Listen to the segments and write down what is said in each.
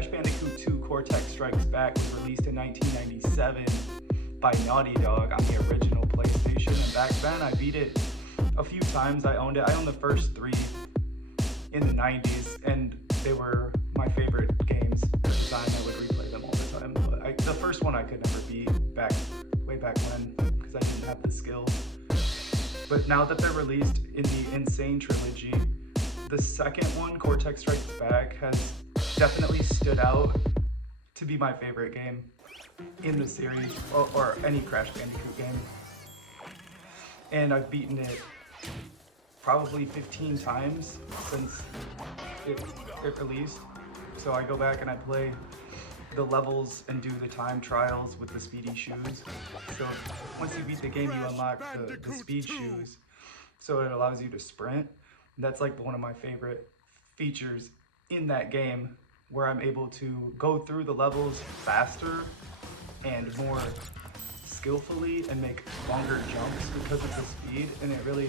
Crash Bandicoot 2 Cortex Strikes Back was released in 1997 by Naughty Dog on the original PlayStation, and back then I beat it a few times. I owned it. I owned the first 3 in the 90s, and they were my favorite games at the time. I would replay them all the time. But the first one I could never beat way back when, because I didn't have the skill. But now that they're released in the Insane trilogy, the second one, Cortex Strikes Back, has definitely stood out to be my favorite game in the series, or any Crash Bandicoot game. And I've beaten it probably 15 times since it released. So I go back and I play the levels and do the time trials with the speedy shoes. So once you beat the game, you unlock the speed shoes, so it allows you to sprint. That's like one of my favorite features in that game, where I'm able to go through the levels faster and more skillfully and make longer jumps because of the speed, and it really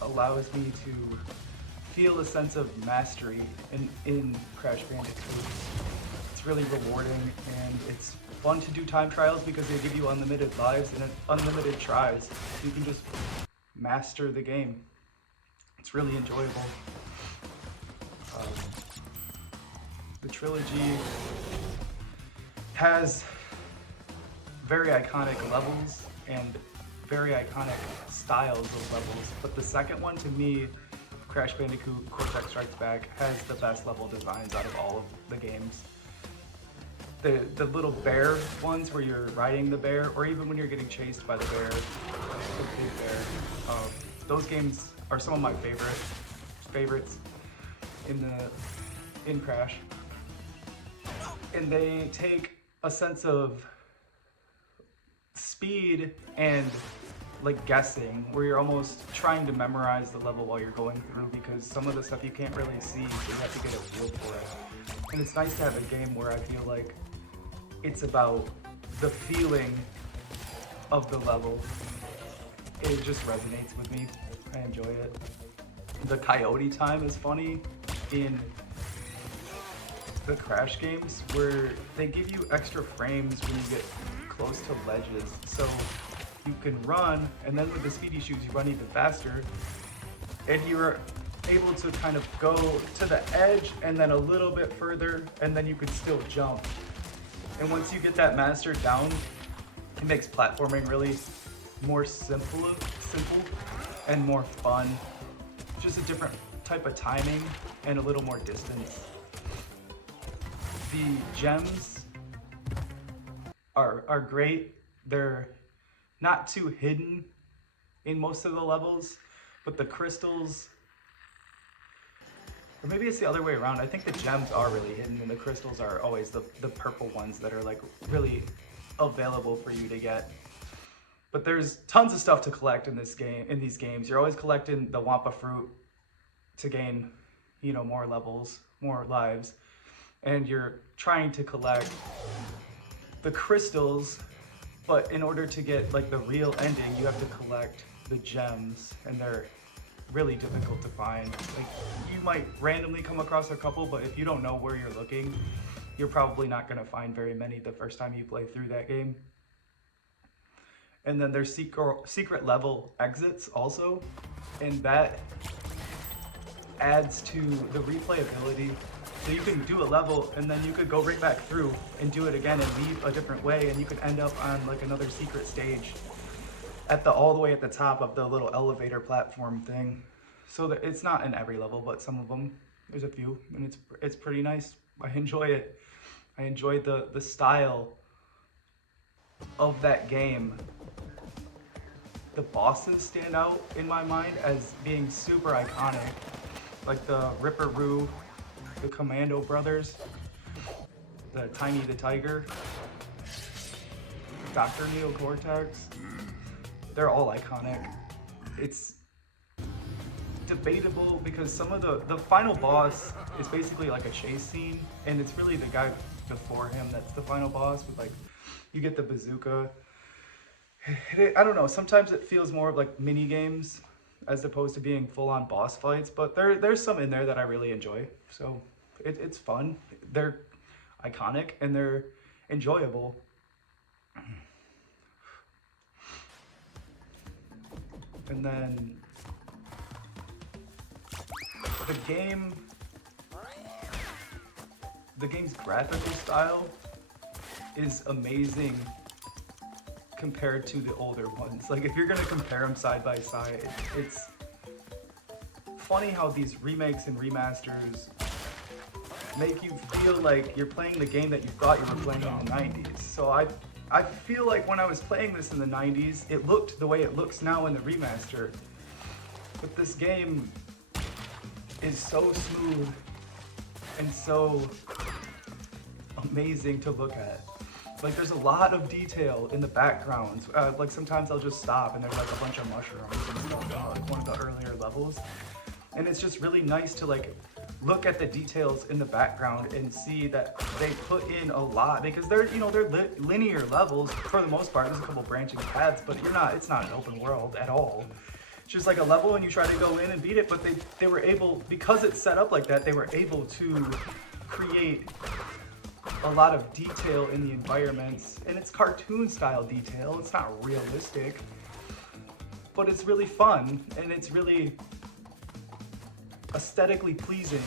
allows me to feel a sense of mastery in Crash Bandicoot. It's really rewarding, and it's fun to do time trials because they give you unlimited lives and unlimited tries. You can just master the game. It's really enjoyable. The trilogy has very iconic levels and very iconic styles of levels, but the second one, to me, Crash Bandicoot Cortex Strikes Back, has the best level designs out of all of the games. The little bear ones where you're riding the bear, or even when you're getting chased by the bear, the big bear, those games are some of my favorites in Crash. And they take a sense of speed and like guessing, where you're almost trying to memorize the level while you're going through, because some of the stuff you can't really see, so you have to get a feel for it. And it's nice to have a game where I feel like it's about the feeling of the level. It just resonates with me. I enjoy it. The coyote time is funny in the Crash games, where they give you extra frames when you get close to ledges, so you can run, and then with the speedy shoes you run even faster, and you're able to kind of go to the edge and then a little bit further, and then you can still jump. And once you get that mastered down, it makes platforming really more simple and more fun. Just a different type of timing and a little more distance. The gems are great. They're not too hidden in most of the levels, but the crystals, or maybe it's the other way around. I think the gems are really hidden and the crystals are always the purple ones that are like really available for you to get. But there's tons of stuff to collect in this game, in these games. You're always collecting the Wampa fruit to gain, more levels, more lives. And you're trying to collect the crystals, but in order to get like the real ending, you have to collect the gems, and they're really difficult to find. Like, you might randomly come across a couple, but if you don't know where you're looking, you're probably not going to find very many the first time you play through that game. And then there's secret level exits also, and that adds to the replayability. So you can do a level and then you could go right back through and do it again and leave a different way, and you could end up on like another secret stage at all the way at the top of the little elevator platform thing. So that it's not in every level, but some of them, there's a few, and it's pretty nice. I enjoy it. I enjoy the style of that game. The bosses stand out in my mind as being super iconic, like the Ripperoo, the Commando brothers, the Tiny the Tiger, Dr. Neo Cortex. They're all iconic. It's debatable because some of the final boss is basically like a chase scene, and it's really the guy before him that's the final boss, with like, you get the bazooka. I don't know, sometimes it feels more of like mini games as opposed to being full-on boss fights, but there's some in there that I really enjoy, so it's fun. They're iconic and they're enjoyable. And then the game's graphical style is amazing compared to the older ones. Like if you're gonna compare them side by side, it's funny how these remakes and remasters make you feel like you're playing the game that you thought you were playing in the 90s. So I feel like when I was playing this in the 90s, it looked the way it looks now in the remaster. But this game is so smooth and so amazing to look at. Like there's a lot of detail in the backgrounds. Like sometimes I'll just stop and there's like a bunch of mushrooms and stuff in like one of the earlier levels. And it's just really nice to like look at the details in the background and see that they put in a lot, because they're, you know, they're linear levels for the most part. There's a couple branching paths, but it's not an open world at all. It's just like a level and you try to go in and beat it, but they were able, because it's set up like that, they were able to create a lot of detail in the environments, and it's cartoon style detail. It's not realistic, but it's really fun and it's really aesthetically pleasing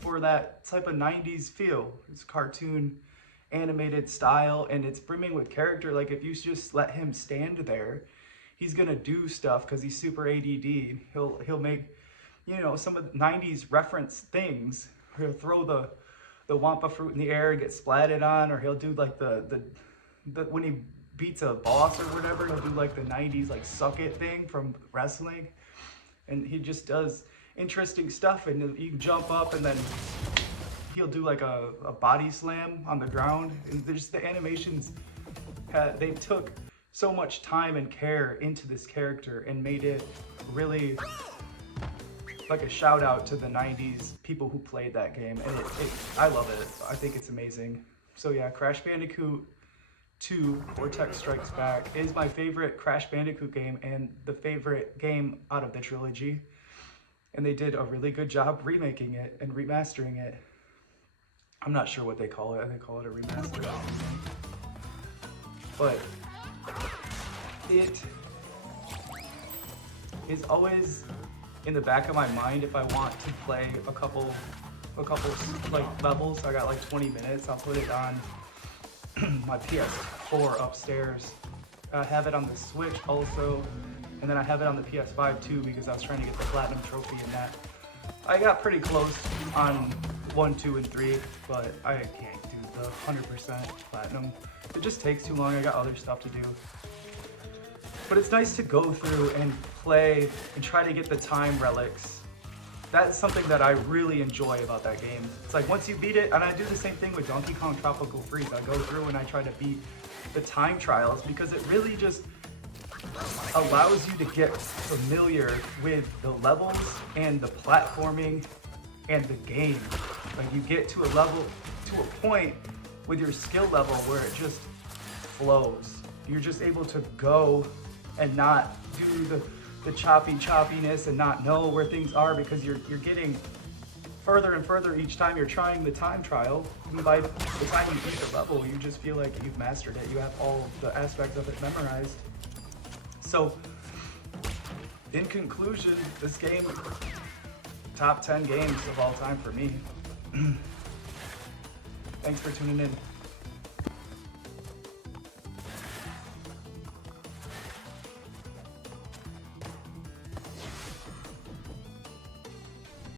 for that type of 90s feel. It's cartoon animated style and it's brimming with character. Like if you just let him stand there, he's gonna do stuff because he's super ADD. He'll make, you know, some of the 90s reference things. He'll throw the Wampa fruit in the air and get splatted on, or he'll do like the when he beats a boss or whatever, he'll do like the 90s like suck it thing from wrestling. And he just does interesting stuff, and you can jump up and then he'll do like a body slam on the ground. And there's the animations, they took so much time and care into this character and made it really like a shout out to the 90s people who played that game. And I love it. I think it's amazing. So yeah, Crash Bandicoot 2 Cortex Strikes Back is my favorite Crash Bandicoot game and the favorite game out of the trilogy. And they did a really good job remaking it and remastering it. I'm not sure what they call it. They call it a remaster. But it is always in the back of my mind if I want to play a couple like levels. I got like 20 minutes. I'll put it on my PS4 upstairs. I have it on the Switch also, and then I have it on the PS5 too because I was trying to get the Platinum Trophy in that. I got pretty close on 1, 2, and 3, but I can't do the 100% Platinum. It just takes too long. I got other stuff to do. But it's nice to go through and play and try to get the time relics. That's something that I really enjoy about that game. It's like once you beat it, and I do the same thing with Donkey Kong Tropical Freeze. I go through and I try to beat the time trials because it really just allows you to get familiar with the levels and the platforming and the game. Like you get to a level, to a point with your skill level where it just flows. You're just able to go and not do the choppiness and not know where things are because you're getting further and further each time you're trying the time trial. And by the time you beat the level, you just feel like you've mastered it. You have all the aspects of it memorized. So, in conclusion, this game, top 10 games of all time for me. Thanks for tuning in.